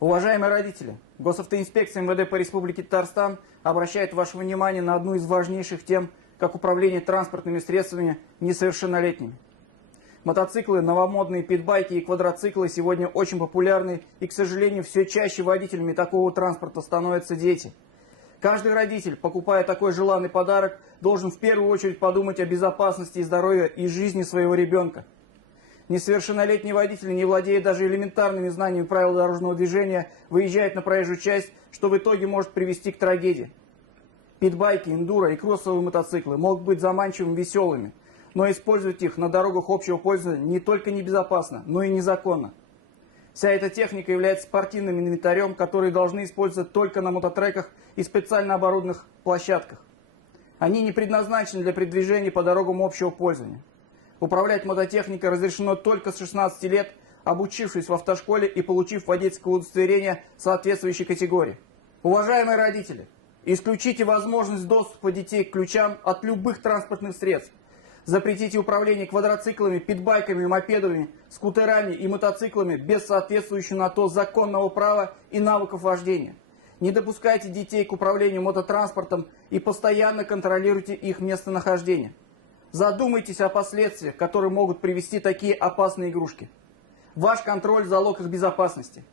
Уважаемые родители, Госавтоинспекция МВД по Республике Татарстан обращает ваше внимание на одну из важнейших тем, как управление транспортными средствами несовершеннолетними. Мотоциклы, новомодные питбайки и квадроциклы сегодня очень популярны, и, к сожалению, все чаще водителями такого транспорта становятся дети. Каждый родитель, покупая такой желанный подарок, должен в первую очередь подумать о безопасности и здоровье и жизни своего ребенка. Несовершеннолетний водитель, не владея даже элементарными знаниями правил дорожного движения, выезжает на проезжую часть, что в итоге может привести к трагедии. Питбайки, эндуро и кроссовые мотоциклы могут быть заманчивыми, веселыми, но использовать их на дорогах общего пользования не только небезопасно, но и незаконно. Вся эта техника является спортивным инвентарем, который должны использовать только на мототреках и специально оборудованных площадках. Они не предназначены для передвижения по дорогам общего пользования. Управлять мототехникой разрешено только с 16 лет, обучившись в автошколе и получив водительское удостоверение соответствующей категории. Уважаемые родители, исключите возможность доступа детей к ключам от любых транспортных средств. Запретите управление квадроциклами, питбайками, мопедами, скутерами и мотоциклами без соответствующего на то законного права и навыков вождения. Не допускайте детей к управлению мототранспортом и постоянно контролируйте их местонахождение. Задумайтесь о последствиях, которые могут привести такие опасные игрушки. Ваш контроль – залог их безопасности.